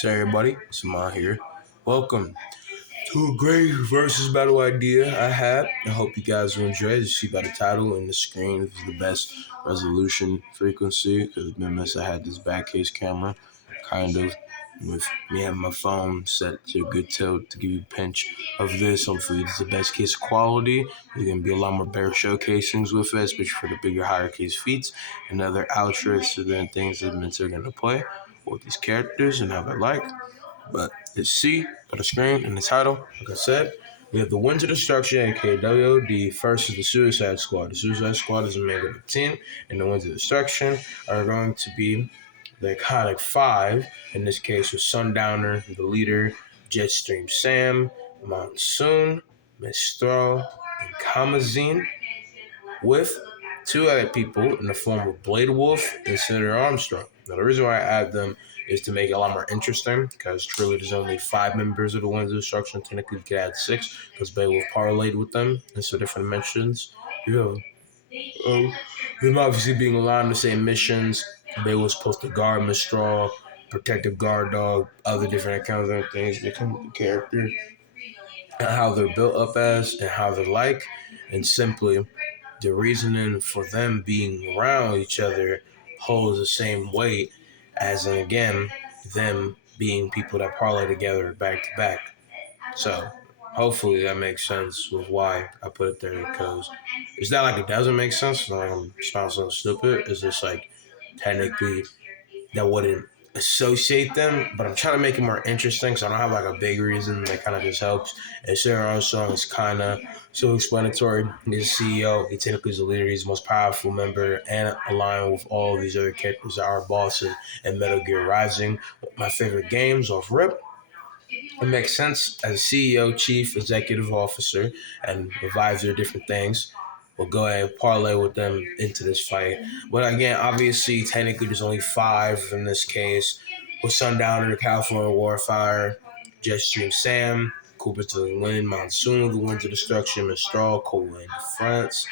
So everybody, it's Amon here. Welcome to a great versus battle idea I had. I hope you guys will enjoy it. As you see by the title and the screen, this is the best resolution frequency because I had this back case camera, kind of, with me having my phone set to a good tilt to give you a pinch of this. Hopefully, it's the best case quality. There's going to be a lot more better showcasings with it, especially for the bigger, higher case feats and other outros and things that are going to play with these characters and how they like. But let's see by the screen and the title, like I said, we have the Winds of Destruction, aka WOD, versus the Suicide Squad. The Suicide Squad is a made up of 10, and the Winds of Destruction are going to be the iconic 5. In this case, with Sundowner, the leader, Jetstream Sam, Monsoon, Mistral, and Kamazine, with 2 other people in the form of Blade Wolf and Senator Armstrong. Now, the reason why I add them is to make it a lot more interesting, because truly there's only 5 members of the Winds of Destruction. Technically, we could add 6, because Blade Wolf parlayed with them in some different dimensions. Yeah. Them obviously being aligned on the same missions. Blade was supposed to guard Mistral, protective guard dog, other different accounts and things. They come with the character and how they're built up as and how they're like, and simply the reasoning for them being around each other holds the same weight as, and again, them being people that parlay together back to back. So hopefully that makes sense with why I put it there, because it's not like it doesn't make sense. It's not like I'm sounding so stupid. It's just like technically that wouldn't associate them, but I'm trying to make it more interesting, so I don't have like a big reason that kind of just helps. And Sarah Armstrong is kind of self-explanatory. He's the CEO. He technically is the leader. He's the most powerful member and aligned with all of these other characters that are bosses in Metal Gear Rising. My favorite games off rip. It makes sense as CEO, chief executive officer, and advisor, different things. We'll go ahead and parlay with them into this fight. But again, obviously, technically, there's only 5 in this case. With Sundowner, California Warfire, Jetstream Sam, Cooper to the Wind, Monsoon, the Winds of Destruction, Mistral, Cold France,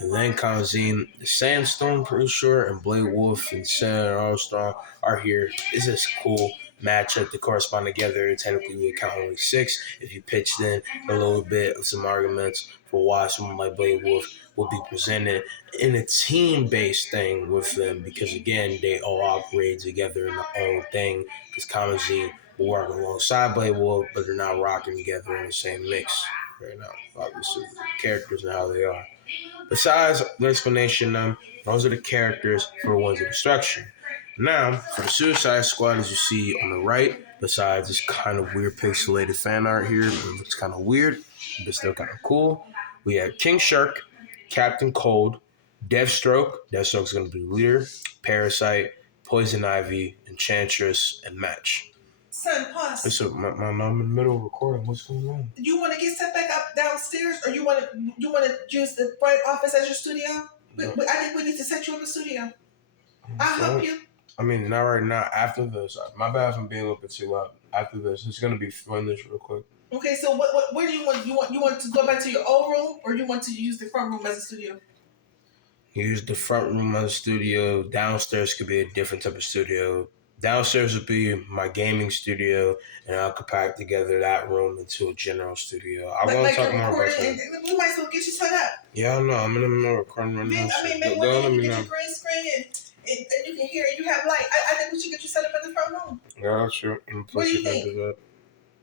and then Kanzine, the Sandstone, pretty sure, and Blade Wolf and Senator Armstrong are here. This is cool matchup to correspond together. Technically, we count only 6 if you pitched in a little bit of some arguments for why someone like Blade Wolf will be presented in a team-based thing with them, because again, they all operate together in their own thing, because Kanzine will work alongside Blade Wolf, but they're not rocking together in the same mix right now. Obviously, the characters and how they are. Besides the explanation, those are the characters for Winds of Destruction. Now, for the Suicide Squad, as you see on the right, besides this kind of weird pixelated fan art here, it looks kind of weird, but still kind of cool. We have King Shark, Captain Cold, Deathstroke. Deathstroke's going to be the leader. Parasite, Poison Ivy, Enchantress, and Match. Son, pause. Listen, I'm in the middle of recording. What's going on? You want to get set back up downstairs, or you want to use the front office as your studio? No. I think we need to set you up a studio. I'll help you. I mean, not right now. After this, my bad if I'm being a little bit too loud. After this, it's gonna be fun. This real quick. Okay, so where do you want? You want to go back to your old room, or you want to use the front room as a studio? Use the front room as a studio. Downstairs could be a different type of studio. Downstairs would be my gaming studio, and I'll compact together that room into a general studio. I want to talk more about that. We might as well get you set up. Yeah, I know. I'm in the middle of recording right now. I mean, maybe one day you can get your green screen and you can hear and you have light. I think we should get you set up in the front room. Yeah, that's true. What do you think?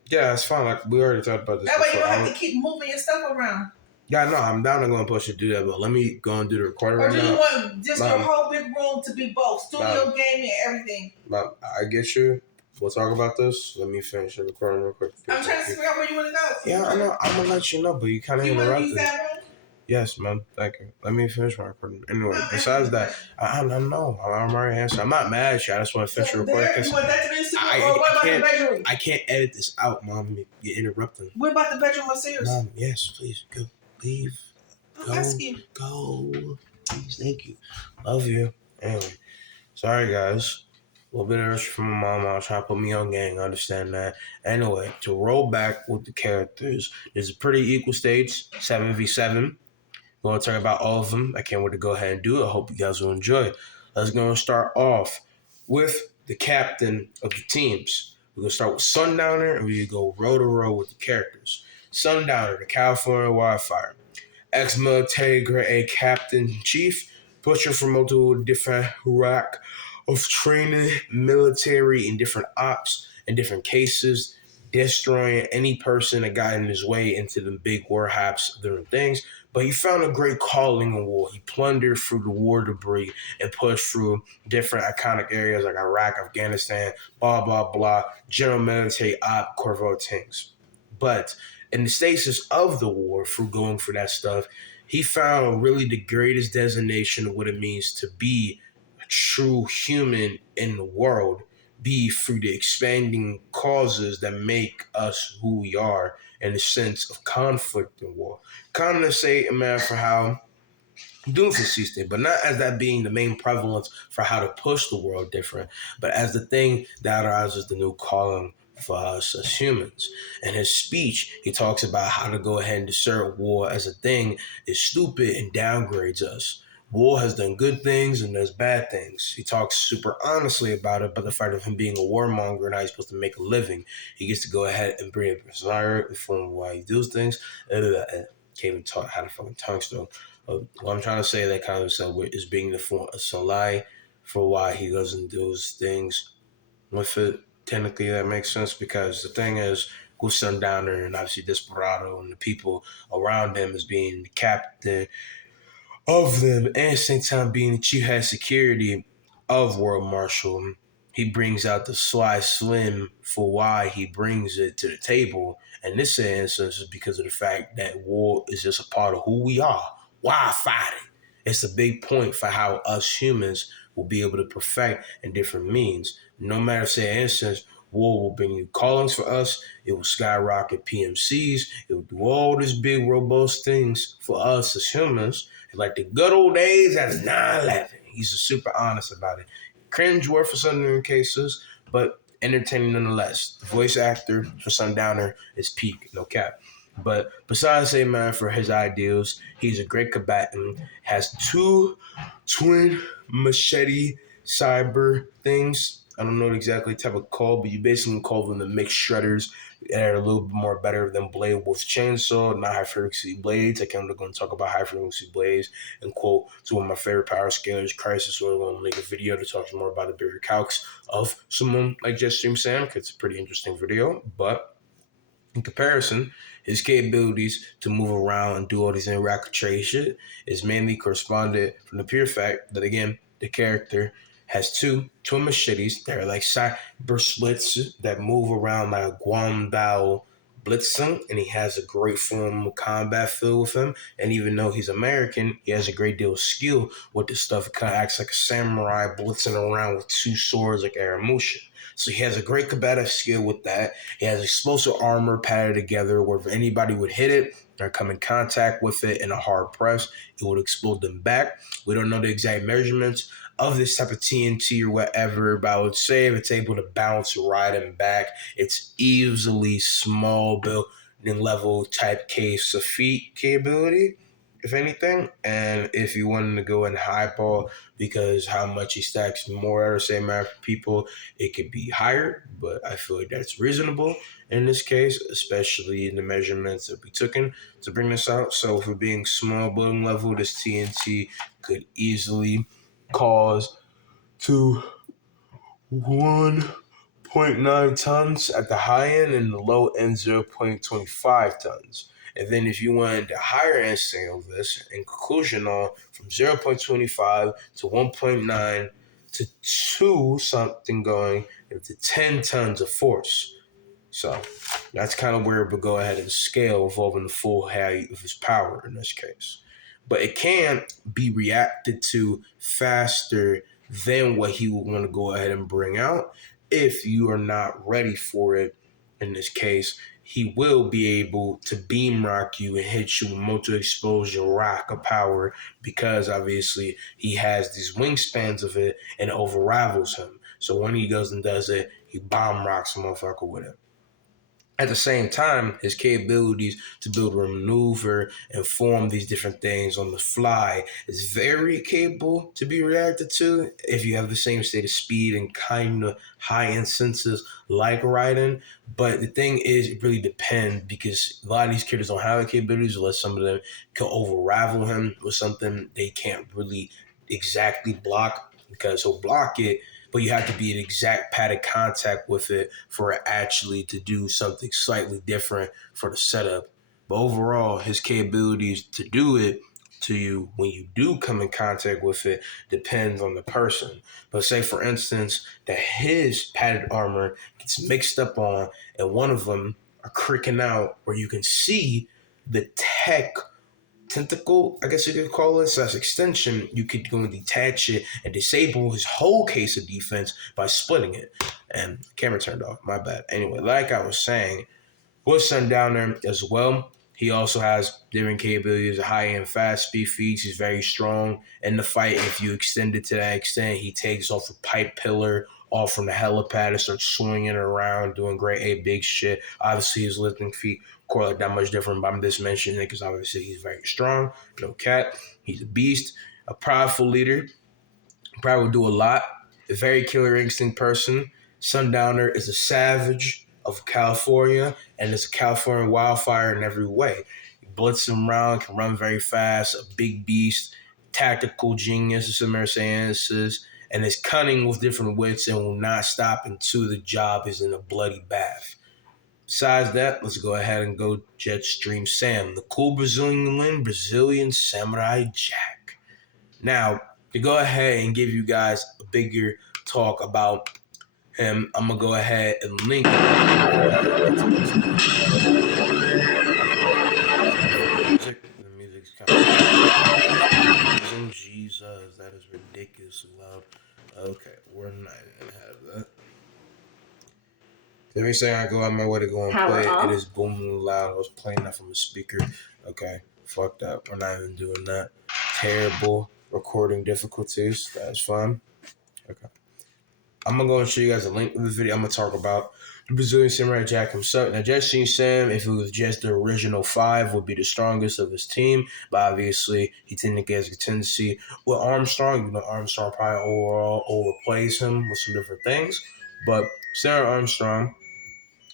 Yeah, it's fine. Like, we already talked about this. That way you don't have to keep moving your stuff around. Yeah, no, I'm down to go and push to do that, but let me go and do the recording right now. Or do you want just your whole big room to be both studio, gaming, and everything? I get you. We'll talk about this. Let me finish the recording real quick. I'm trying to figure out where you want to go. Yeah, I know. I'm going to let you know, but you kind of interrupted. You want to use that room? Yes, man. Thank you. Let me finish my recording. Anyway, besides that, I don't know. I'm already answering. I'm not mad at you. I just want to finish the recording. You want that to be a studio, or what about the bedroom? I can't edit this out, Mom. You're interrupting. What about the bedroom upstairs? Mom, yes, please. Go. Leave. I'm asking you. Go. Please, thank you. Love you. Anyway, sorry, guys. A little bit of rush from my mom. I was trying to put me on gang. I understand that. Anyway, to roll back with the characters, there's a pretty equal stage, 7v7. We're going to talk about all of them. I can't wait to go ahead and do it. I hope you guys will enjoy it. Let's go and start off with the captain of the teams. We're gonna start with Sundowner, and we go row to row with the characters. Sundowner, the California wildfire. Ex-military grade A captain in chief, butcher for multiple different rank of training, military in different ops and different cases, destroying any person that got in his way into the big war haps, different things. But he found a great calling in war. He plundered through the war debris and pushed through different iconic areas like Iraq, Afghanistan, blah, blah, blah, general military op, corvette things. But in the stasis of the war, through going for that stuff, he found really the greatest designation of what it means to be a true human in the world, be through the expanding causes that make us who we are in the sense of conflict and war. Kind of say, man, for how doomsday state, but not as that being the main prevalence for how to push the world different, but as the thing that arises the new calling for us as humans. In his speech, he talks about how to go ahead and assert war as a thing is stupid and downgrades us. War has done good things and does bad things. He talks super honestly about it, but the fact of him being a warmonger and how he's supposed to make a living, he gets to go ahead and bring up his desire from why he does things. Can't even talk how to fucking tongue still. What I'm trying to say that kind of stuff is being the form of some lie for why he doesn't do those things with it. Technically, that makes sense because the thing is, with Sundowner and obviously Desperado and the people around him as being the captain of them, and at the same time being the chief head security of World Marshal, he brings out the sly slim for why he brings it to the table. And this instance is because of the fact that war is just a part of who we are. Why fight it? It's a big point for how us humans will be able to perfect in different means. No matter, say, instance, war will bring new callings for us. It will skyrocket PMCs. It will do all these big, robust things for us as humans like the good old days at 9/11. He's super honest about it. Cringe word for Sundowner cases, but entertaining nonetheless. The voice actor for Sundowner is peak, no cap. But besides say man for his ideals, he's a great combatant, has two twin machete cyber things. I don't know exactly the type of call, but you basically call them the mixed shredders that are a little bit more better than blade with chainsaw, not high frequency blades. I kind of going to talk about high frequency blades and quote to one of my favorite power scalers, Crisis. So I'm going to make a video to talk more about the bigger calcs of someone like Jetstream Sam, because it's a pretty interesting video. But in comparison, his capabilities to move around and do all these interact trade shit is mainly corresponded from the pure fact that again, the character has two twin machetes that are like cyber splits that move around like a Guandao blitzing, and he has a great form of combat feel with him. And even though he's American, he has a great deal of skill with this stuff. It kind of acts like a samurai blitzing around with two swords like Aramusha. So he has a great combative skill with that. He has explosive armor padded together where if anybody would hit it or come in contact with it in a hard press, it would explode them back. We don't know the exact measurements of this type of TNT or whatever, but I would say if it's able to bounce right and back, it's easily small building level type case of feet capability, if anything. And if you wanted to go in highball because how much he stacks more or same amount of people, it could be higher, but I feel like that's reasonable in this case, especially in the measurements that we took in to bring this out. So for being small building level, this TNT could easily cause to 1.9 tons at the high end and the low end 0.25 tons. And then if you want the higher end scale of this, in conclusion on from 0.25 to 1.9 to 2 something going into 10 tons of force. So that's kind of where it would go ahead and scale, involving the full height of his power in this case. But it can be reacted to faster than what he would want to go ahead and bring out if you are not ready for it. In this case, he will be able to beam rock you and hit you with multi-explosion rock of power because obviously he has these wingspans of it and it over rivals him. So when he goes and does it, he bomb rocks a motherfucker with it. At the same time, his capabilities to build and maneuver and form these different things on the fly is very capable to be reacted to if you have the same state of speed and kind of high end senses like Raiden. But the thing is, it really depends because a lot of these characters don't have the capabilities unless some of them can over rival him with something they can't really exactly block because he'll block it, but you have to be in exact padded contact with it for it actually to do something slightly different for the setup. But overall, his capabilities to do it to you when you do come in contact with it depends on the person. But say, for instance, that his padded armor gets mixed up on, and one of them are cricking out where you can see the tech tentacle, I guess you could call it, slash extension, you could go and detach it and disable his whole case of defense by splitting it. And camera turned off, my bad. Anyway, like I was saying, with Sundowner as well. He also has different capabilities, high end fast speed feats. He's very strong in the fight. If you extend it to that extent, he takes off a pipe pillar off from the helipad and starts swinging around, doing great A big shit. Obviously, his lifting feet correlate that much different, but I'm just mentioning it because obviously he's very strong. No cat. He's a beast, a powerful leader. Probably would do a lot. A very killer instinct person. Sundowner is a savage of California and is a California wildfire in every way. He blitzes him around, can run very fast, a big beast, tactical genius, as some are saying, and is cunning with different wits and will not stop until the job is in a bloody bath. Besides that, let's go ahead and go Jetstream Sam, the cool Brazilian samurai Jack. Now, to go ahead and give you guys a bigger talk about him, I'm gonna go ahead and link music. The music's kind of Jesus, that is ridiculously loud. Okay, we're not gonna have that. Every time I go out my way to go and play it, it is booming loud. I was playing that from a speaker. Okay, fuck that. We're not even doing that. Terrible recording difficulties. That's fun. Okay. I'm gonna go and show you guys a link to the video. I'm gonna talk about the Brazilian Samurai Jack himself. Now, Jesse Sam, if it was just the original five, would be the strongest of his team. But obviously, he technically has a tendency with Armstrong. You know, Armstrong probably overall overplays him with some different things. But Sarah Armstrong,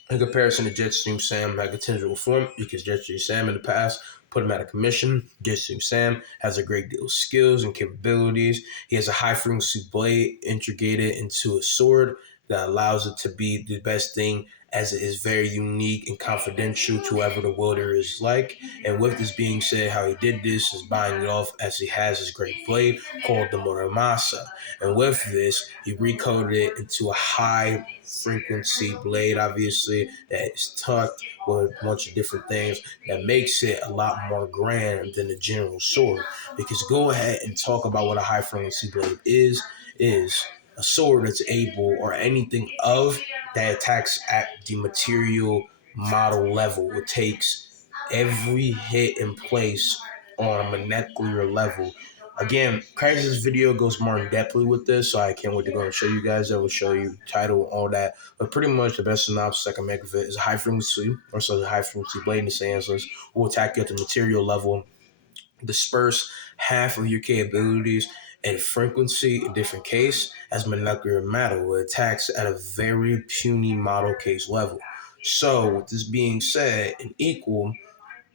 in comparison to Jetstream Sam, had continual form because Jetstream Sam in the past put him out of commission. Jetstream Sam has a great deal of skills and capabilities. He has a high frequency blade integrated into a sword that allows it to be the best thing as it is very unique and confidential to whoever the wielder is like. And with this being said, how he did this is buying it off as he has his great blade called the Muramasa. And with this, he recoded it into a high frequency blade, obviously, that is tucked with a bunch of different things that makes it a lot more grand than the general sword. Because go ahead and talk about what a high frequency blade is a sword that's able or anything of that attacks at the material model level. It takes every hit in place on a molecular level. Again, Crisis' video goes more in depthly with this, so I can't wait to go and show you guys. I will show you the title, all that. But pretty much the best synopsis I can make of it is high frequency, or so the high frequency blade in the senseless will attack you at the material level, disperse half of your capabilities and frequency in different case as molecular matter, where attacks at a very puny model case level. So, with this being said, an equal,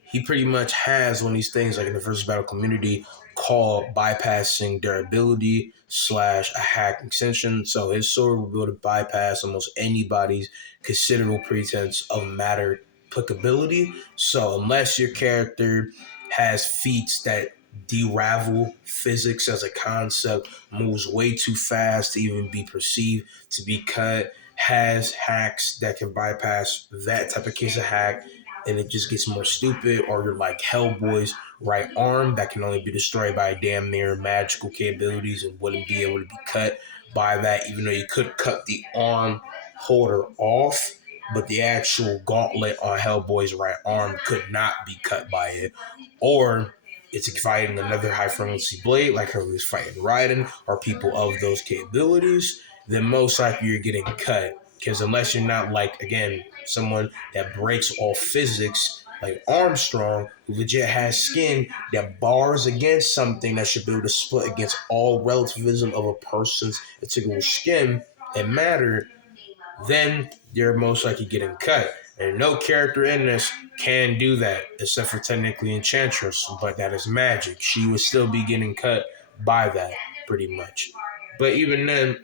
he pretty much has one of these things like in the versus battle community called bypassing durability slash a hack extension. So his sword will be able to bypass almost anybody's considerable pretense of matter applicability. So unless your character has feats that deravel physics as a concept, moves way too fast to even be perceived to be cut, has hacks that can bypass that type of case of hack, and it just gets more stupid, or you're like Hellboy's right arm that can only be destroyed by damn near magical capabilities and wouldn't be able to be cut by that, even though you could cut the arm holder off, but the actual gauntlet on Hellboy's right arm could not be cut by it. Or it's fighting another high frequency blade, like how he was fighting Raiden, or people of those capabilities, then most likely you're getting cut Because unless you're not like, again, someone that breaks all physics like Armstrong, who legit has skin that bars against something that should be able to split against all relativism of a person's particular skin and matter, then you're most likely getting cut. And no character in this can do that, except for technically Enchantress, but that is magic. She would still be getting cut by that, pretty much. But even then,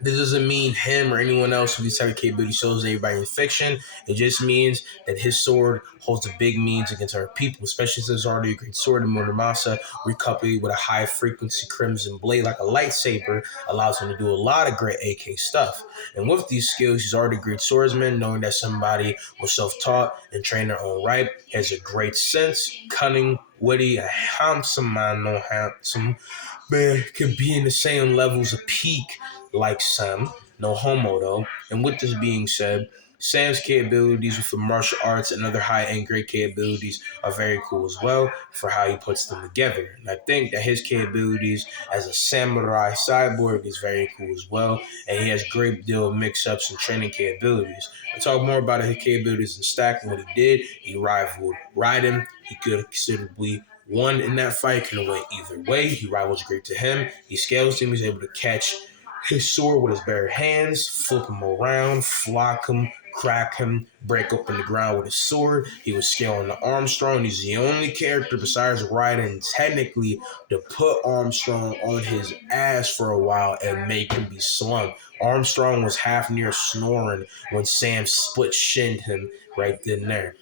this doesn't mean him or anyone else with these type of capabilities shows everybody in fiction. It just means that his sword holds a big means against our people, especially since it's already a great sword in Muramasa, recoupled with a high frequency crimson blade like a lightsaber, allows him to do a lot of great AK stuff. And with these skills, he's already a great swordsman, knowing that somebody was self-taught and trained their own right, has a great sense, cunning, witty, a handsome man, no handsome man can be in the same levels of peak like Sam, no homo though. And with this being said, Sam's capabilities with the martial arts and other high-end great capabilities are very cool as well for how he puts them together. And I think that his capabilities as a samurai cyborg is very cool as well. And he has a great deal of mix-ups and training capabilities. I'll talk more about his capabilities and stack and what he did. He rivaled Raiden. He could have considerably won in that fight, could have went either way. He rivals great to him. He scales him. He's able to catch his sword with his bare hands, flip him around, flock him, crack him, break open the ground with his sword. He was scaling the Armstrong. He's the only character besides Raiden technically to put Armstrong on his ass for a while and make him be slung. Armstrong was half near snoring when Sam split shinned him right then and there.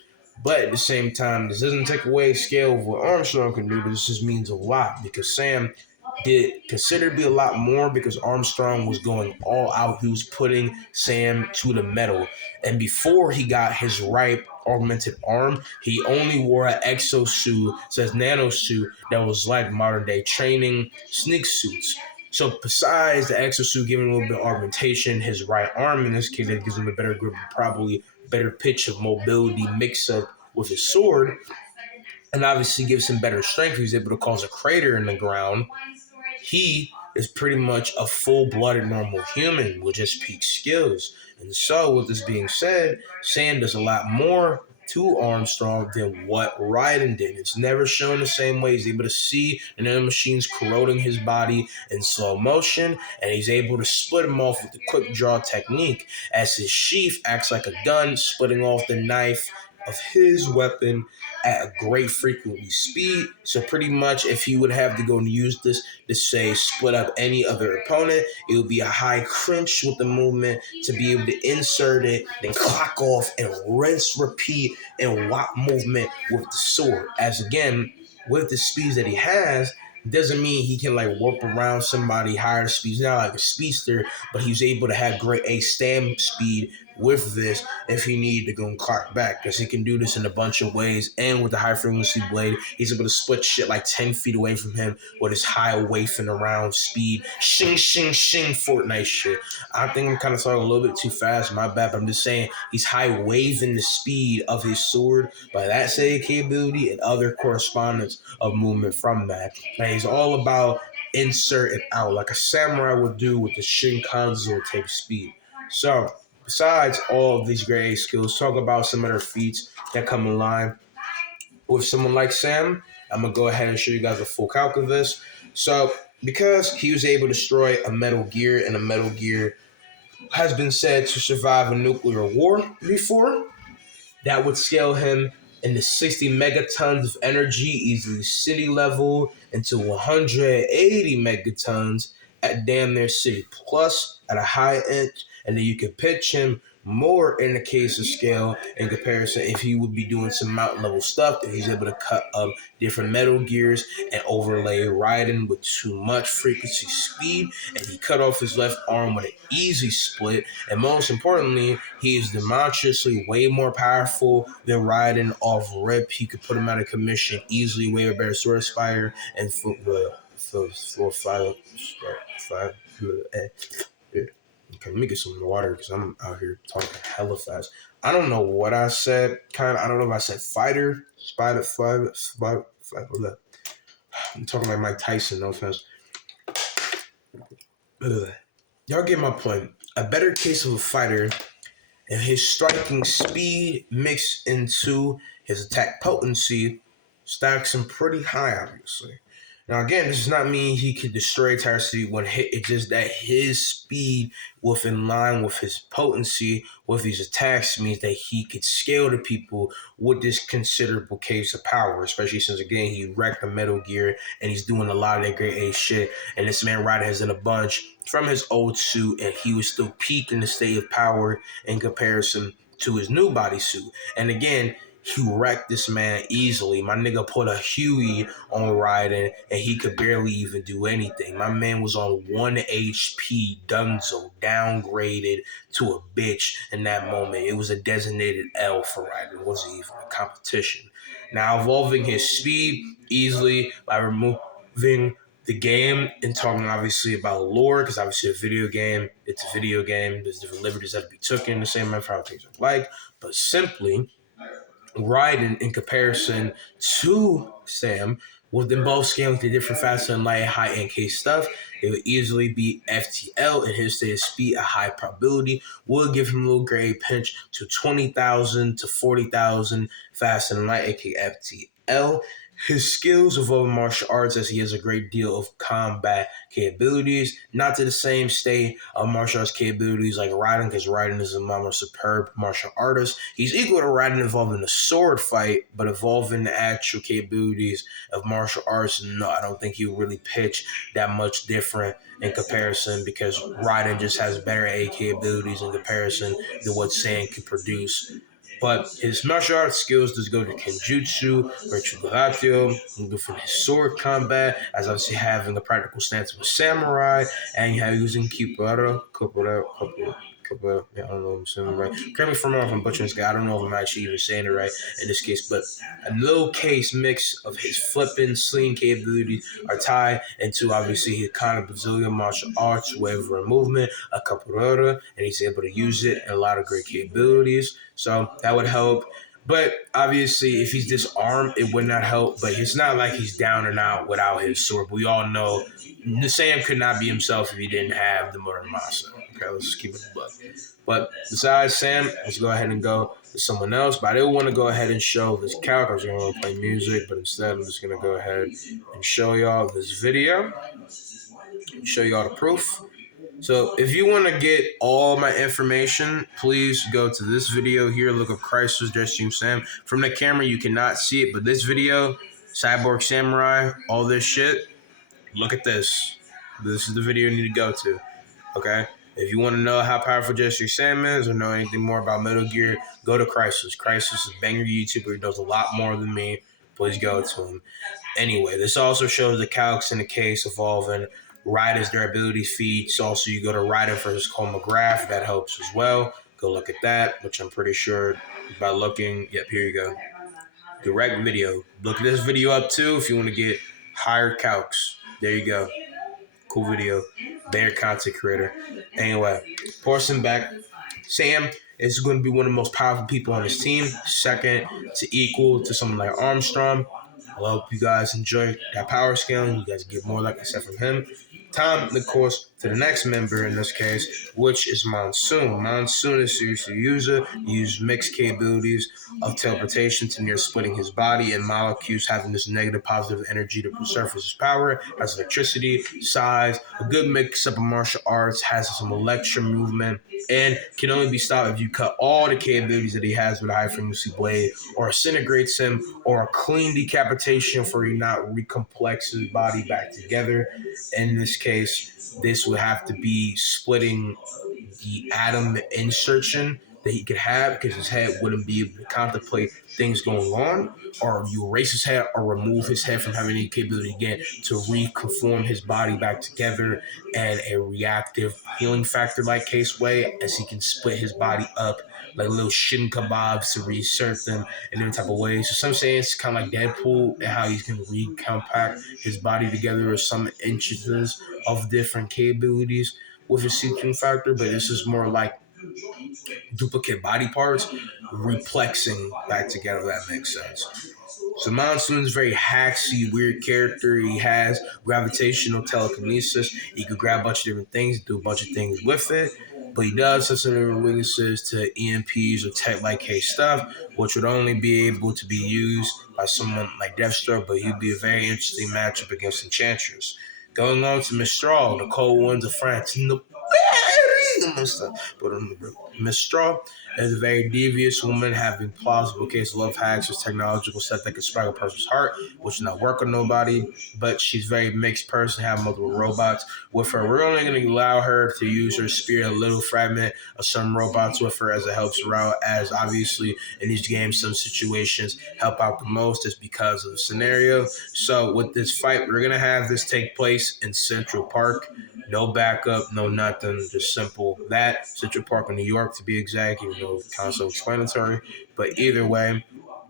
But at the same time, this doesn't take away scale of what Armstrong can do, but this just means a lot because Sam did considerably a lot more because Armstrong was going all out. He was putting Sam to the metal. And before he got his right augmented arm, he only wore an exosuit, says nanosuit, that was like modern day training sneak suits. So besides the exosuit giving a little bit of augmentation, his right arm in this case that gives him a better grip, probably better pitch of mobility mix up with his sword, and obviously gives him better strength. He's able to cause a crater in the ground. He is pretty much a full-blooded normal human with just peak skills. And so, with this being said, Sam does a lot more to Armstrong than what Raiden did. It's never shown the same way. He's able to see the nanomachines corroding his body in slow motion, and he's able to split him off with the quick draw technique as his sheath acts like a gun, splitting off the knife of his weapon at a great frequency speed. So pretty much if he would have to go and use this to say split up any other opponent, it would be a high crunch with the movement to be able to insert it, then clock off and rinse, repeat, and whop movement with the sword. As again, with the speeds that he has, doesn't mean he can like warp around somebody higher speeds now like a speedster, but he's able to have great a stamp speed with this if he needed to go and clock back, because he can do this in a bunch of ways. And with the high frequency blade, he's able to split shit like 10 feet away from him with his high wafting around speed. Shing, shing, shing, Fortnite shit. I think I'm kind of talking a little bit too fast. My bad, but I'm just saying he's high waving the speed of his sword by that same capability and other correspondence of movement from that. And he's all about insert and out like a samurai would do with the Shinkanzo type speed. So, besides all of these great skills, talk about some of their feats that come in line with someone like Sam. I'm going to go ahead and show you guys a full calc of this. So, because he was able to destroy a Metal Gear, and a Metal Gear has been said to survive a nuclear war before, that would scale him into 60 megatons of energy, easily city level, into 180 megatons at damn near city plus at a high end, and then you can pitch him more in the case of scale in comparison if he would be doing some mountain level stuff, if he's able to cut up different metal gears and overlay Raiden with too much frequency speed, and he cut off his left arm with an easy split, and most importantly, he is demonstrably way more powerful than Raiden off rip. He could put him out of commission easily, way better sword spire, and Okay, let me get some water because I'm out here talking hella fast. I don't know what I said. I don't know if I said fighter, spider. I'm talking like Mike Tyson. No offense. Y'all get my point. a better case of a fighter, and his striking speed mixed into his attack potency stacks him pretty high, obviously. Now, again, this does not mean he could destroy entire city when hit. It's just that his speed, in line with his potency, with these attacks, means that he could scale to people with this considerable case of power. Especially since, again, he wrecked the Metal Gear and he's doing a lot of that great A shit. And this man Ryder has done a bunch from his old suit, and he was still peaking the state of power in comparison to his new bodysuit. And again, he wrecked this man easily. My nigga put a Huey on Raiden, and he could barely even do anything. My man was on 1 HP Dunzo, downgraded to a bitch in that moment. It was a designated L for Raiden. It wasn't even a competition. Now, evolving his speed easily by removing the game and talking obviously about lore, because obviously it's a video game, there's different liberties that have to be taken, the same amount of how things are like, but simply Raiden in comparison to Sam, with them both scaling to different faster and light high NK stuff, it would easily be FTL, and his state of speed a high probability would give him a little grade pinch to 20,000 to 40,000 faster than light, aka FTL. His skills evolve martial arts, as he has a great deal of combat capabilities, not to the same state of martial arts capabilities like Raiden, because Raiden is a more superb martial artist. He's equal to Raiden involving a sword fight, but evolving the actual capabilities of martial arts, no, I don't think he would really pitch that much different in comparison, because Raiden just has better A capabilities in comparison to what Sand can produce. But his martial arts skills does go to Kenjutsu, Retrugatio, for his sword combat, as obviously having the practical stance of a samurai, and how using yeah, I don't know if I'm saying it right. Correct me if I'm butchering this guy. I don't know if I'm actually even saying it right in this case, but a little case mix of his flipping, sling capabilities are tied into obviously his kind of Brazilian martial arts, wave of movement, a capoeira, and he's able to use it and a lot of great capabilities. So that would help. But obviously, if he's disarmed, it would not help. But it's not like he's down and out without his sword. We all know the Sam could not be himself if he didn't have the Muramasa. Okay, let's just keep it a buck. But besides Sam, let's go ahead and go to someone else. But I didn't want to go ahead and show this calc. I was going to play music, but instead I'm just going to go ahead and show y'all this video, show y'all the proof. So if you want to get all my information, please go to this video here. Look up Chrysler's Dress Team Sam. From the camera, you cannot see it, but this video, Cyborg Samurai, all this shit, look at this. This is the video you need to go to, okay? If you want to know how powerful Jesse Sam is or know anything more about Metal Gear, go to Chrysler's. Chrysler's is a banger YouTuber. He does a lot more than me. Please go to him. Anyway, this also shows the calcs in the case evolving Raiden's durability feats. Also, you go to Raiden versus Cole McGrath. That helps as well. Go look at that, which I'm pretty sure by looking. Yep, here you go. Direct video. Look this video up too if you want to get higher calcs. There you go. Cool video. Better content creator. Anyway, portion back. Sam is going to be one of the most powerful people on his team. Second to equal to someone like Armstrong. I hope you guys enjoy that power scaling. You guys get more, like I said, from him. Time, of course, to the next member in this case, which is Monsoon. Monsoon is seriously user. He uses mixed capabilities of teleportation to near splitting his body and molecules, having this negative positive energy to surface his power, has electricity, size, a good mix up of martial arts, has some electro movement, and can only be stopped if you cut all the capabilities that he has with a high frequency blade, or disintegrates him, or a clean decapitation for he not recomplex his body back together. In this case, this would have to be splitting the atom insertion that he could have, because his head wouldn't be able to contemplate things going on, or you erase his head or remove his head from having any capability again to reconform his body back together in a reactive healing factor like case way, as he can split his body up like little shin kebabs to reinsert them in different type of ways. So some say it's kind of like Deadpool and how he's going to recompact his body together with some instances of different capabilities with his seeking factor, but this is more like duplicate body parts replexing back together. That makes sense. So Monsoon's very hacksy, weird character. He has gravitational telekinesis. He could grab a bunch of different things, do a bunch of things with it. but he does have some weaknesses to EMPs or tech-like case stuff, which would only be able to be used by someone like Deathstroke, but he'd be a very interesting matchup against Enchantress. Going on to Mistral, the cold winds of France. In the but Mistral is a very devious woman having plausible case of love hacks or technological stuff that can strike a person's heart, which does not work on nobody. But she's a very mixed person, have multiple robots with her. We're only going to allow her to use her spear, a little fragment of some robots with her as it helps her out, as obviously in these games, some situations help out the most is because of the scenario. So with this fight, we're going to have this take place in Central Park. No backup, no nothing, just simple that. Central Park in New York, to be exact, even though it's kind of self-explanatory. But either way,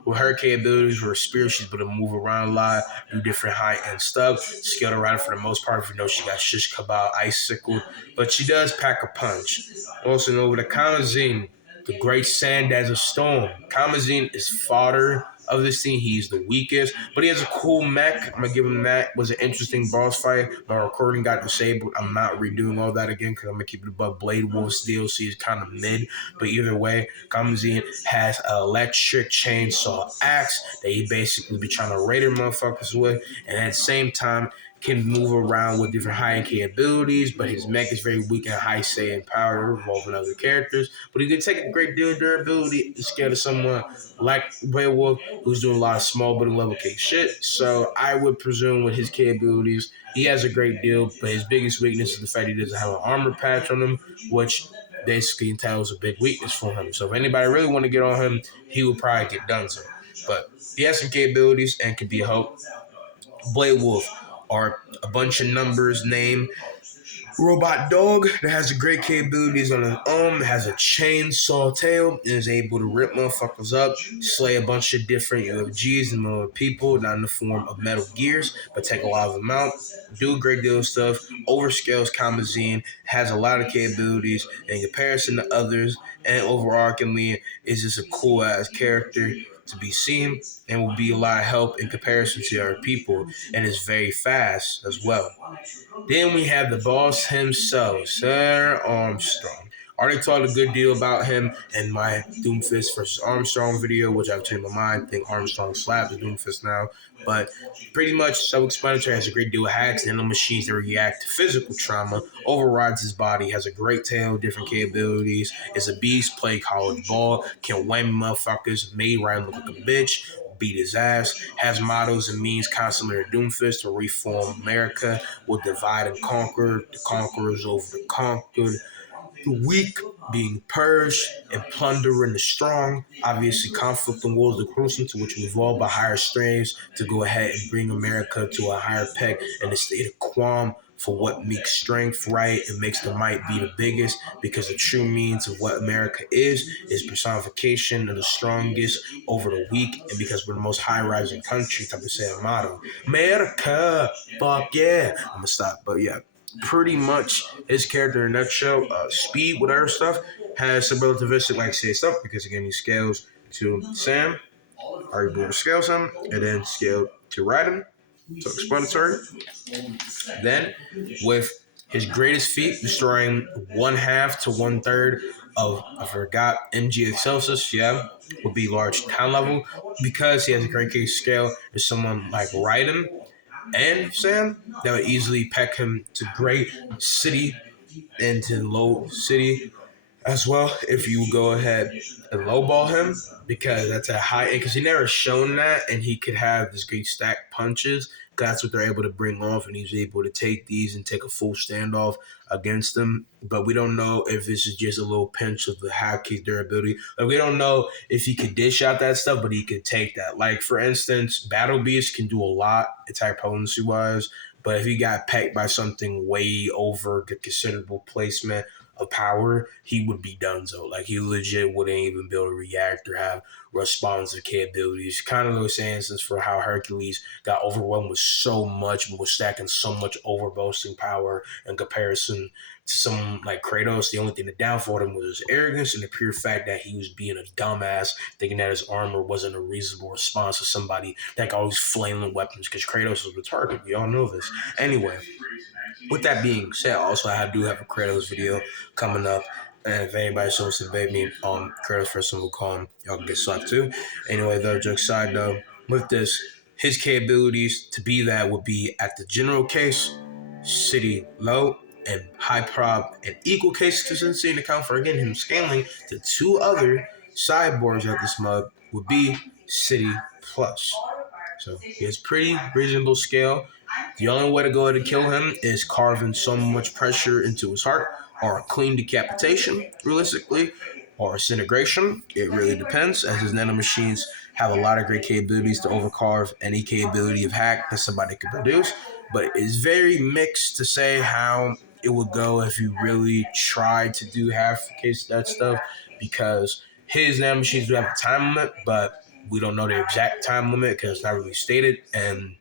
with her capabilities, her spirit, she's able to move around a lot, do different high-end stuff. Skilled around for the most part, if you know she got shish kebab, icicled. But she does pack a punch. Also, over the Kamazine, the great sand as a storm. Kamazine is fodder of this team. He's the weakest, but he has a cool mech. I'm gonna give him that. It was an interesting boss fight. My recording got disabled. I'm not redoing all that again because I'm gonna keep it above. Blade Wolf's DLC is kind of mid, but either way, Kamazine has an electric chainsaw axe that he basically be trying to raider motherfuckers with, and at the same time can move around with different high capabilities, but his mech is very weak and high say and power involving other characters. But he can take a great deal of durability and scale to someone like Beowulf, who's doing a lot of small but level case shit. So I would presume with his capabilities, he has a great deal, but his biggest weakness is the fact he doesn't have an armor patch on him, which basically entails a big weakness for him. So if anybody really want to get on him, he would probably get done so. But he has some capabilities and can be a help. Blade Wolf are a bunch of numbers named robot dog that has great capabilities on his arm, has a chainsaw tail, and is able to rip motherfuckers up, slay a bunch of different UFGs and other people, not in the form of metal gears, but take a lot of them out. Do a great deal of stuff, overscales Kamazine, has a lot of capabilities in comparison to others, and overarchingly is just a cool ass character to be seen and will be a lot of help in comparison to other people, and is very fast as well. Then we have the boss himself, Sir Armstrong. I already talked a good deal about him in my Doomfist versus Armstrong video, which I've changed my mind. I think Armstrong slaps Doomfist now. But pretty much self-explanatory, has a great deal of hacks, and the machines that react to physical trauma, overrides his body, has a great tail, different capabilities, is a beast, play college ball, can whammy motherfuckers, made right look like a bitch, beat his ass, has mottos and means constantly to Doomfist to reform America, will divide and conquer, the conquerors over the conquered, the weak being purged and plundering the strong. Obviously, conflict and wars, the crucial to which we evolve by higher strains to go ahead and bring America to a higher peg and the state of qualm for what makes strength right and makes the might be the biggest, because the true means of what America is personification of the strongest over the weak, and because we're the most high rising country, type of saying motto. America, fuck yeah. I'm gonna stop, but yeah, pretty much his character in a nutshell. Speed, whatever stuff, has some relativistic, like say stuff, because again, he scales to Sam, are able to scale him, and then scale to Raiden. So explanatory. Then, with his greatest feat, destroying one half to one third of, I forgot, MG Excelsis, yeah, would be large town level, because he has a great case scale. There's someone like Raiden and Sam that would easily peck him to great city and to low city as well if you go ahead and lowball him, because that's a high end, because he never shown that, and he could have this great stack punches. That's what they're able to bring off, and he's able to take these and take a full standoff against them. But we don't know if this is just a little pinch of the hack kick durability. Like, we don't know if he could dish out that stuff, but he could take that. Like, for instance, Battle Beast can do a lot attack potency wise, but if he got pecked by something way over the considerable placement of power, he would be done so. Like, he legit wouldn't even be able to react or have responsive capabilities. Kind of the same instance for how Hercules got overwhelmed with so much, but was stacking so much overboasting power in comparison to someone like Kratos. The only thing that downfalled him was his arrogance and the pure fact that he was being a dumbass, thinking that his armor wasn't a reasonable response to somebody that got all these flailing weapons, because Kratos was retarded. We all know this. Anyway, with that being said, also I do have a Kratos video coming up And if anybody wants to debate me on Curtis first one will call him, y'all can get slapped too. Anyway, though, joke aside though, with this, his capabilities to be that would be at the general case, city low and high prob and equal case consistency and account for again him scaling to two other cyborgs at this mug would be city plus. So he has pretty reasonable scale. The only way to go ahead and kill him is carving so much pressure into his heart, or a clean decapitation, realistically, or incineration. It really depends, as his nanomachines have a lot of great capabilities to overcarve any capability of hack that somebody could produce. But it's very mixed to say how it would go if you really tried to do half the case of that stuff, because his nanomachines do have a time limit, but we don't know the exact time limit because it's not really stated, and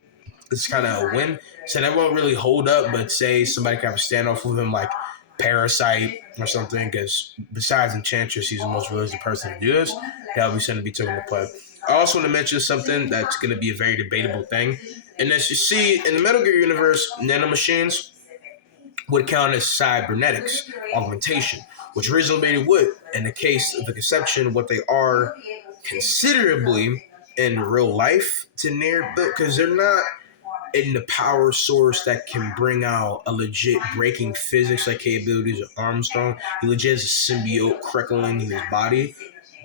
it's kind of a win. So that won't really hold up, but say somebody can have a standoff with him like Parasite or something, because besides Enchantress, he's the most realistic person to do this. That would be something to be taken to play. I also want to mention something that's going to be a very debatable thing. And as you see, in the Metal Gear universe, nanomachines would count as cybernetics, augmentation, which originally would. In the case of the conception, what they are considerably in real life to near, because they're not in the power source that can bring out a legit breaking physics like capabilities of Armstrong. He legit has a symbiote crackling in his body,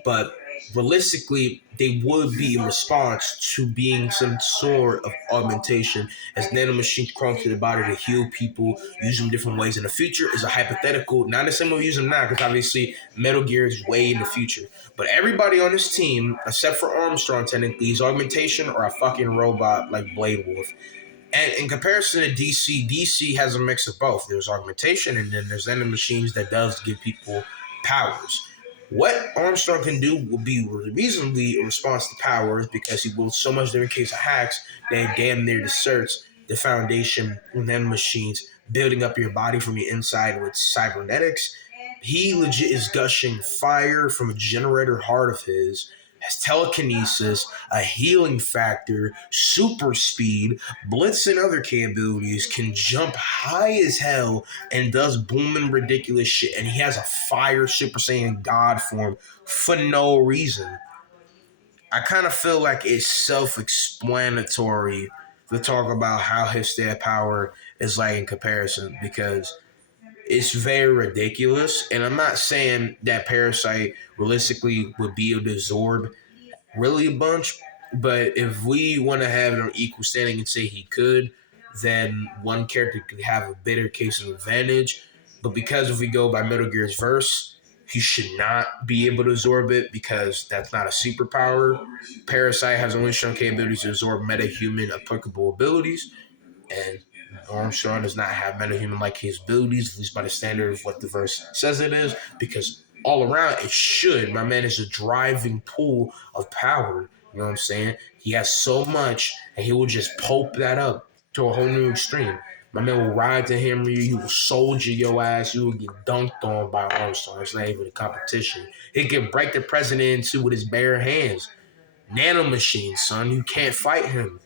but realistically, they would be in response to being some sort of augmentation, as nanomachines crawl to the body to heal people, use them different ways in the future is a hypothetical, not the same way we use them now, because obviously Metal Gear is way in the future. But everybody on this team, except for Armstrong, technically, is augmentation or a fucking robot like Blade Wolf. And in comparison to DC, DC has a mix of both. There's augmentation, and then there's nanomachines that does give people powers. What Armstrong can do will be reasonably a response to powers, because he will so much in case of hacks that damn near deserts the foundation of nanomachines, building up your body from the inside with cybernetics. He legit is gushing fire from a generator heart of his, has telekinesis, a healing factor, super speed, blitz and other capabilities, can jump high as hell, and does booming ridiculous shit. And he has a fire Super Saiyan God form for no reason. I kind of feel like it's self-explanatory to talk about how his stat power is like in comparison, because it's very ridiculous. And I'm not saying that Parasite realistically would be able to absorb really a bunch. But if we want to have it on equal standing and say he could, then one character could have a better case of advantage. But because if we go by Metal Gear's verse, he should not be able to absorb it, because that's not a superpower. Parasite has only shown capabilities to absorb meta-human applicable abilities, and Armstrong does not have metahuman like his abilities, at least by the standard of what the verse says it is, because all around it should. My man is a driving pool of power. You know what I'm saying? He has so much, and he will just pulp that up to a whole new extreme. My man will ride to hammer you. He will soldier your ass. You will get dunked on by Armstrong. It's not even a competition. He can break the president in two with his bare hands. Nanomachine, son. You can't fight him.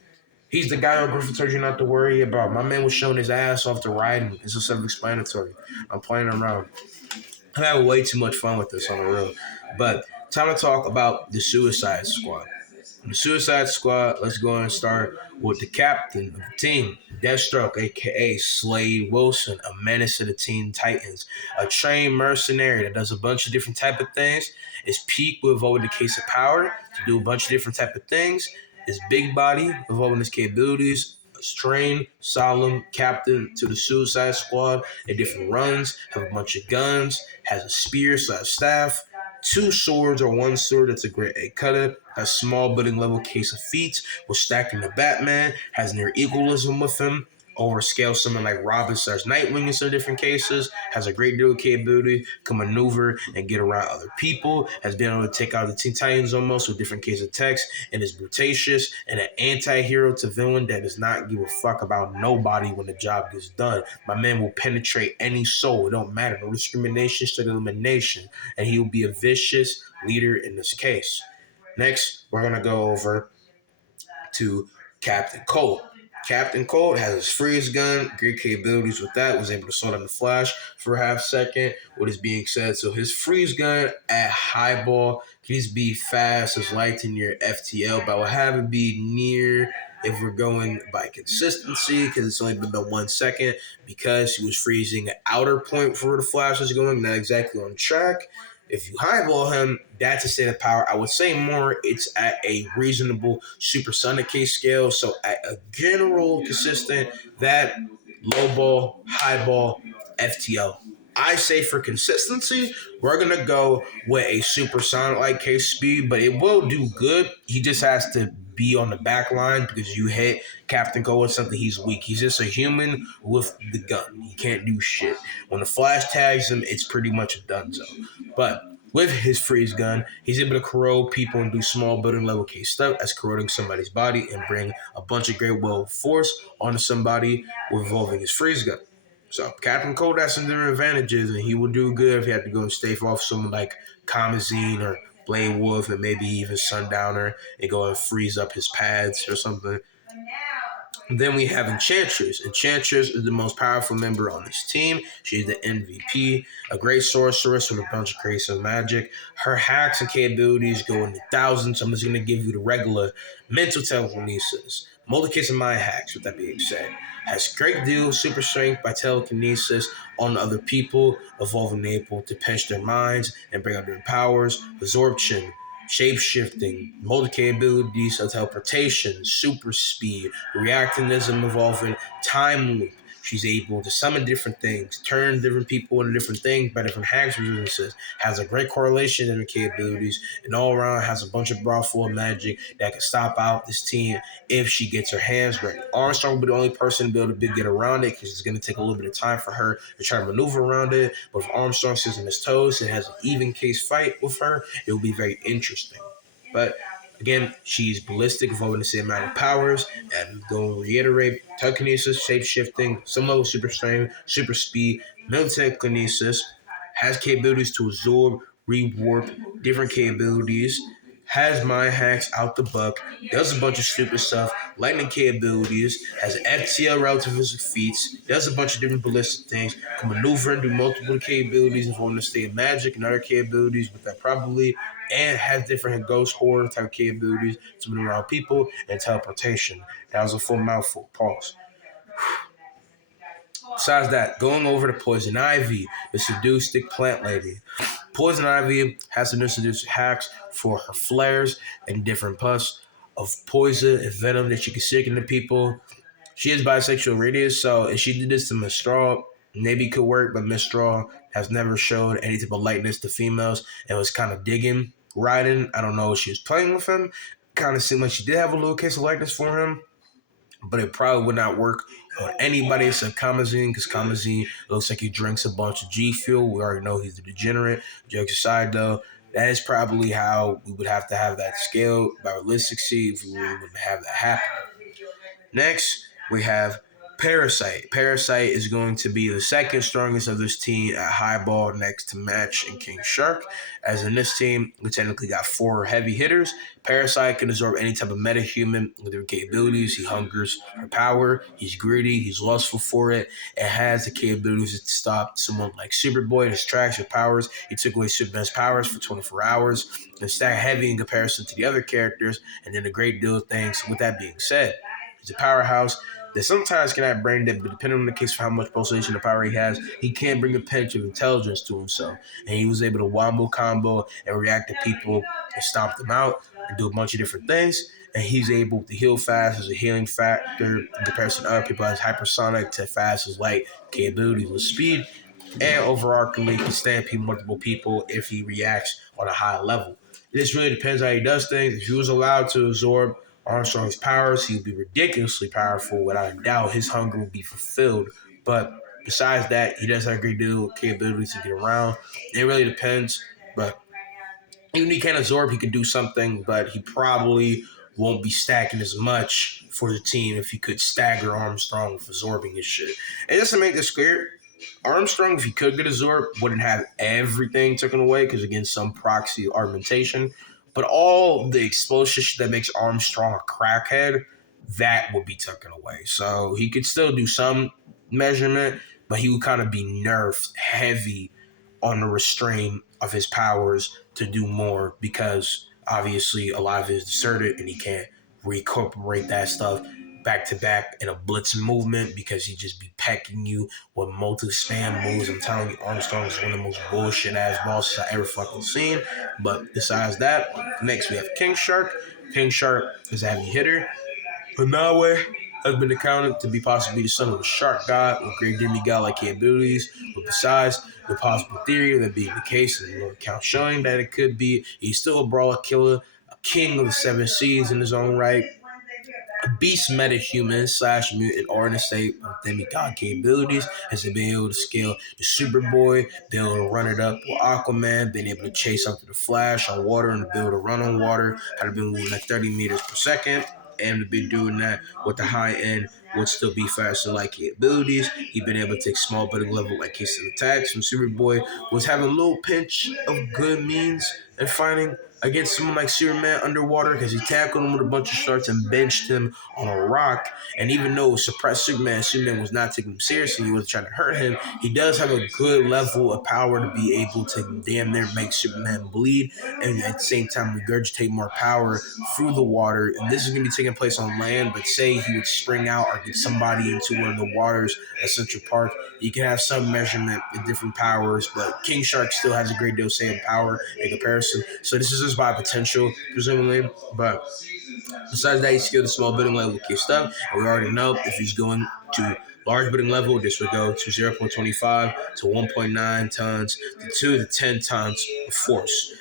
He's the guy on Griffin told you not to worry about. My man was showing his ass off to riding. It's just self-explanatory. I'm playing around. I'm having way too much fun with this on the road. But time to talk about the Suicide Squad. The Suicide Squad, let's go and start with the captain of the team, Deathstroke, aka Slade Wilson, a menace to the Teen Titans, a trained mercenary that does a bunch of different type of things. His peak will evolve in the case of power to do a bunch of different type of things. His big body evolving his capabilities. A trained, solemn captain to the Suicide Squad at different runs, have a bunch of guns, has a spear/staff, two swords or one sword that's a great A cutter, has small building level case of feats, was stacking the Batman, has near equalism with him, overscale someone like Robin/Nightwing in some different cases, has a great deal of capability, can maneuver and get around other people, has been able to take out the Teen Titans almost with different case of text, and is brutacious and an anti-hero to villain that does not give a fuck about nobody when the job gets done. My man will penetrate any soul. It don't matter. No discrimination, straight elimination. And he will be a vicious leader in this case. Next, we're going to go over to Captain Cold. Captain Cold has his freeze gun, great capabilities with that, was able to slow down the Flash for a half second, what is being said. So his freeze gun at highball can just be fast as light in your FTL, but I will have it be near if we're going by consistency, because it's only been about 1 second, because he was freezing an outer point for where the Flash is going, not exactly on track. If you highball him, that's a state of power. I would say more it's at a reasonable supersonic case scale. So at a general consistent, that low ball, high ball, FTL. I say for consistency, we're gonna go with a supersonic like case speed, but it will do good. He just has to be on the back line because you hit Captain Cole with something he's weak. He's just a human with the gun. He can't do shit. When the Flash tags him, it's pretty much a done zone. But with his freeze gun, he's able to corrode people and do small building level case stuff as corroding somebody's body and bring a bunch of great will force onto somebody with involving his freeze gun. So Captain Cold has some different advantages, and he would do good if he had to go and stave off someone like Kamazine or Blade Wolf and maybe even Sundowner and go and freeze up his pads or something. Then we have Enchantress. Enchantress is the most powerful member on this team. She's the MVP, a great sorceress with a bunch of creative magic. Her hacks and capabilities go into thousands. I'm just going to give you the regular mental telekinesis. Multi-case of mind hacks, with that being said. Has great deal of super strength by telekinesis on other people, evolving able to pinch their minds and bring out their powers. Absorption, shape-shifting, multi-capabilities of teleportation, super speed, reactivism involving time loop. She's able to summon different things, turn different people into different things by different hacks resiliences, has a great correlation in her capabilities, and all around has a bunch of broad full of magic that can stop out this team if she gets her hands right. Armstrong will be the only person to be able to get around it because it's going to take a little bit of time for her to try to maneuver around it. But if Armstrong sits on his toes and has an even case fight with her, it will be very interesting. But again, she's ballistic, evolving the same amount of powers. And going to reiterate, telekinesis, shape shifting, some level super strength, super speed, mental telekinesis, has capabilities to absorb, rewarp, different capabilities, has mind hacks out the buck, does a bunch of stupid stuff, lightning capabilities, has FTL relativistic feats, does a bunch of different ballistic things, can maneuver and do multiple capabilities involving the state of magic and other capabilities with that probably, and has different ghost horror type capabilities to move around people and teleportation. That was a full mouthful. Pause. Besides that, going over to Poison Ivy, the sadistic plant lady. Poison Ivy has to introduce hacks for her flares and different puffs of poison and venom that she can stick into people. She is bisexual radius, so if she did this to Mistral, maybe it could work, but Mistral has never showed any type of lightness to females and was kind of digging Raiden. I don't know if she was playing with him. Kind of seemed like she did have a little case of lightness for him, but it probably would not work on anybody except Kamazine, because Kamazine looks like he drinks a bunch of G Fuel. We already know he's the degenerate. Jokes aside, though, that is probably how we would have to have that scale by realistically if we really would have that happen. Next, we have Parasite. Parasite is going to be the second strongest of this team at high ball next to Match and King Shark. As in this team, we technically got 4 heavy hitters. Parasite can absorb any type of metahuman with their capabilities. He hungers for power. He's greedy. He's lustful for it. It has the capabilities to stop someone like Superboy in his tracks with powers. He took away Superman's powers for 24 hours and stacked heavy in comparison to the other characters and did a great deal of things. With that being said, he's a powerhouse that sometimes can have brain dead, but depending on the case for how much pulsation of power he has, he can bring a pinch of intelligence to himself. And he was able to wombo combo and react to people and stomp them out and do a bunch of different things. And he's able to heal fast as a healing factor in comparison to other people as hypersonic to fast as light capabilities with speed. And overarchingly can stand multiple people if he reacts on a high level. It just really depends how he does things. If he was allowed to absorb Armstrong's powers, he would be ridiculously powerful. Without a doubt, his hunger would be fulfilled. But besides that, he does have a great deal of capabilities to get around. It really depends. But even he can absorb, he can do something, but he probably won't be stacking as much for the team if he could stagger Armstrong with absorbing his shit. And just to make this clear, Armstrong, if he could get absorbed, wouldn't have everything taken away because, again, some proxy augmentation. But all the explosive shit that makes Armstrong a crackhead, that would be taken away. So he could still do some measurement, but he would kind of be nerfed heavy on the restraint of his powers to do more because obviously a lot of it is deserted and he can't recuperate that stuff back to back in a blitz movement because he just be pecking you with multi spam moves. I'm telling you, Armstrong is one of the most bullshit ass bosses I ever fucking seen. But besides that, next we have King Shark. King Shark is a heavy hitter. Hanawe has been accounted to be possibly the son of a shark god with great demigod-like capabilities, but besides the possible theory of that being the case, and no account showing that it could be, he's still a brawler killer, a king of the seven seas in his own right, a beast metahuman slash mutant or in a state of demigod capabilities, has been able to scale the Superboy, be able to run it up with Aquaman, been able to chase after the Flash on water and be able to run on water, had been moving at 30 meters per second, and to be doing that with the high end would still be faster like capabilities. He been able to take small building level like case of attacks from Superboy, was having a little pinch of good means and fighting against someone like Superman underwater because he tackled him with a bunch of sharks and benched him on a rock. And even though suppressed Superman was not taking him seriously, he was trying to hurt him, he does have a good level of power to be able to damn near make Superman bleed and at the same time regurgitate more power through the water. And this is going to be taking place on land, but say he would spring out or get somebody into one of the waters at Central Park, you can have some measurement in different powers, but King Shark still has a great deal of say in power in comparison. So this is just by potential, presumably. But besides that, he's skilled at small building level key stuff. And we already know if he's going to large building level, this would go to 0.25 to 1.9 tons to 2 to 10 tons of force.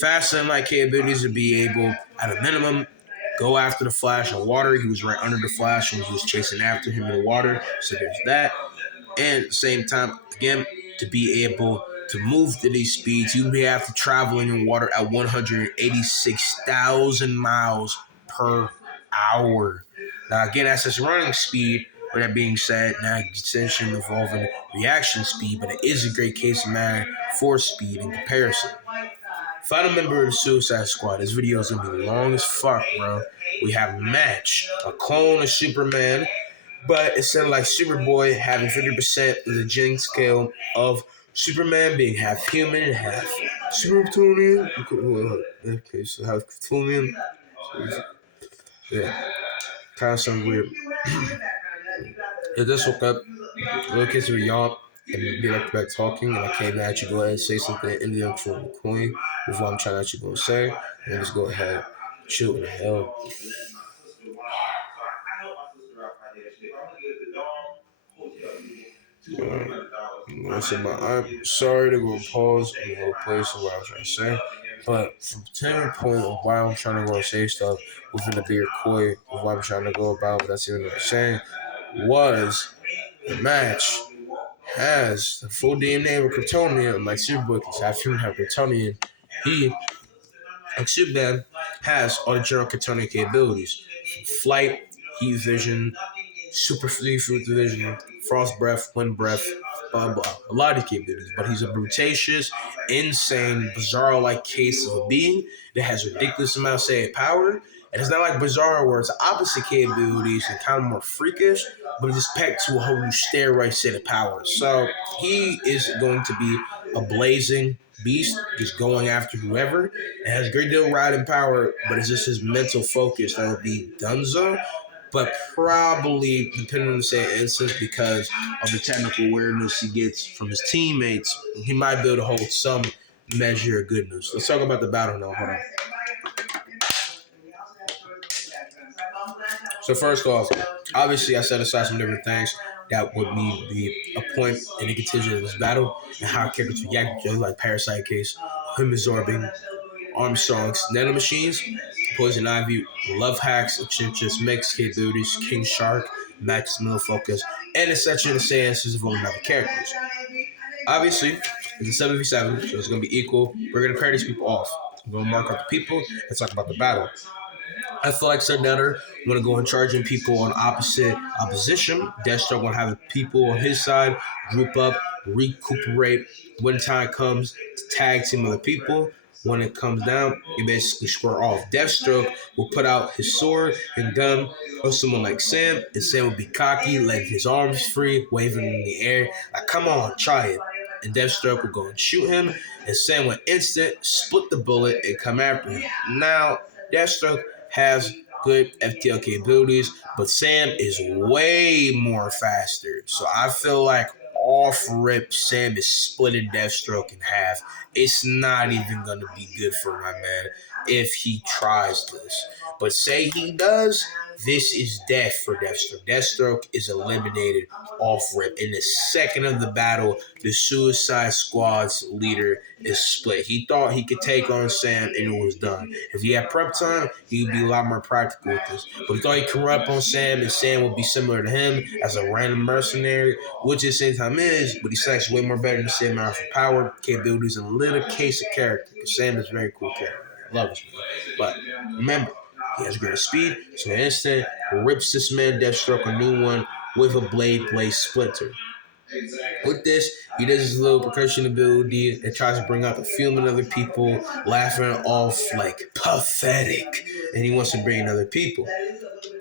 Fast and light capabilities would be able, at a minimum, go after the Flash on water. He was right under the Flash when he was chasing after him in the water. So there's that. And at the same time, again, to be able to move to these speeds, you would have to traveling in water at 186,000 miles per hour. Now, again, that's his running speed. With that being said, now extension involving reaction speed, but it is a great case of matter for speed in comparison. Final member of the Suicide Squad. This video is gonna be long as fuck, bro. We have Match, a clone of Superman, but instead of like Superboy having 50% of the gene scale of Superman being half human and half super Kryptonian. Okay, so half Kryptonian. Yeah, kind of sounds weird. Yeah, just woke up. Little kids were yawn and be like back talking, and I came to actually go ahead and say something in the actual coin with what I'm trying to actually go and say, and just go ahead, chill in the hell. I'm sorry to go pause and go place of what I was trying to say, but from the turning point of why I'm trying to go and say stuff within the bigger koi of what I'm trying to go about, but that's even what I'm saying, was the match has the full DNA of Kryptonian, like Superboy, because half human, half Kryptonian. He, like Superman, has all the general Kryptonian capabilities: flight, heat vision, super seafood division, frost breath, wind breath, blah blah. A lot of capabilities, but he's a brutacious, insane, bizarre-like case of a being that has ridiculous amount of say power. And it's not like Bizarro where it's opposite capabilities and kind of more freakish, but it's packed to a whole new steroid set of powers. So he is going to be a blazing beast, just going after whoever. It has a great deal of riding power, but it's just his mental focus that would be Dunzo, but probably depending on the same instance because of the technical awareness he gets from his teammates, he might be able to hold some measure of goodness. Let's talk about the battle now. Hold on. So first off, obviously I set aside some different things that would need to be a point in the contingent of this battle and how characters react to like Parasite case, him absorbing Armstrong's nanomachines, Poison Ivy, Love Hacks, Chinchas, Mix, capabilities, King Shark, Max Middle Focus, and it's such in the seances of only other characters. Obviously, it's a 7v7, so it's going to be equal. We're going to pair these people off. We're going to mark out the people and talk about the battle. I feel like Sir Netter want to go and charging people on opposite opposition. Deathstroke want to have people on his side group up, recuperate when time comes to tag team other people. When it comes down, you basically square off. Deathstroke will put out his sword and gun on someone like Sam, and Sam will be cocky, letting his arms free, waving in the air. Like, come on, try it. And Deathstroke will go and shoot him, and Sam will instant split the bullet and come after him. Now, Deathstroke has good FTL capabilities, but Sam is way more faster. So I feel like off rip, Sam is splitting Deathstroke in half. It's not even going to be good for my man if he tries this. But say he does, this is death for Deathstroke. Deathstroke is eliminated off rip. In the second of the battle, the Suicide Squad's leader is split. He thought he could take on Sam and it was done. If he had prep time, he would be a lot more practical with this. But he thought he could run up on Sam and Sam would be similar to him as a random mercenary, which at the same time is, but he's actually way more better than Sam out for power, capabilities, and a little case of character. Because Sam is a very cool character. I love this man. But remember, he has greater speed, so instant rips this man Deathstroke a new one with a blade splinter. With this, he does his little percussion ability and tries to bring out the film in other people, laughing off like pathetic. And he wants to bring in other people.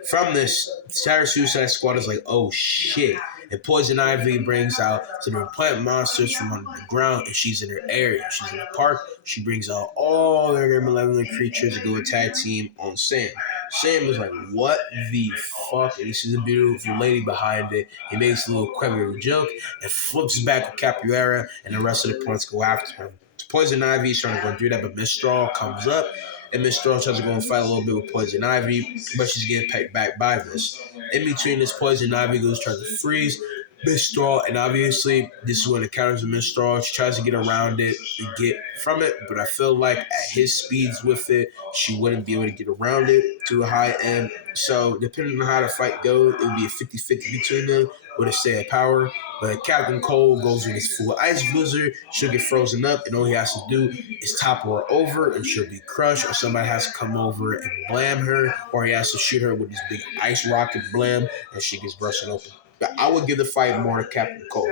From this, the entire Suicide Squad is like, oh shit. And Poison Ivy brings out some of the plant monsters from under the ground, and she's in her area. She's in the park. She brings out all their malevolent creatures to go attack team on Sam. Sam is like, what the fuck? And he sees a beautiful lady behind it. He makes a little clever joke and flips back with Capoeira, and the rest of the points go after him. Poison Ivy is trying to go do that, but Miss Straw comes up, and Miss Straw tries to go and fight a little bit with Poison Ivy, but she's getting pecked back by this. In between this, Poison Ivy goes tries to freeze Miss Straw, and obviously this is when it counters with Miss Straw. She tries to get around it and get from it, but I feel like at his speeds with it, she wouldn't be able to get around it to a high end. So depending on how the fight goes, it would be a 50-50 between them with a stay of power. But Captain Cole goes with his full ice blizzard. She'll get frozen up, and all he has to do is topple her over, and she'll be crushed, or somebody has to come over and blam her, or he has to shoot her with his big ice rocket blam, and she gets busted open. But I would give the fight more to Captain Cole.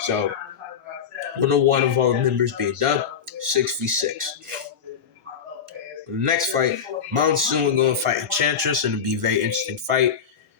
So, 101 of all the members being done, 6v6. The next fight, Monsoon going to fight Enchantress, and it'll be a very interesting fight.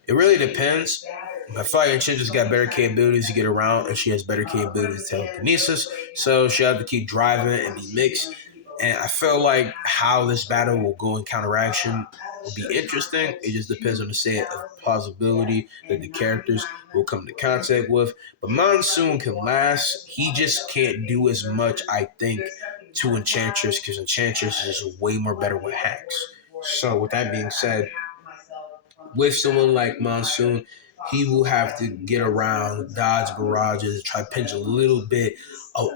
It really depends. But I feel like Enchantress got better capabilities to get around, and she has better capabilities to telekinesis. So she'll have to keep driving and be mixed. And I feel like how this battle will go in counteraction will be interesting. It just depends on the set of plausibility that the characters will come into contact with. But Monsoon can last. He just can't do as much, I think, to Enchantress, because Enchantress is way more better with hacks. So with that being said, with someone like Monsoon, he will have to get around, dodge barrages, try to pinch a little bit of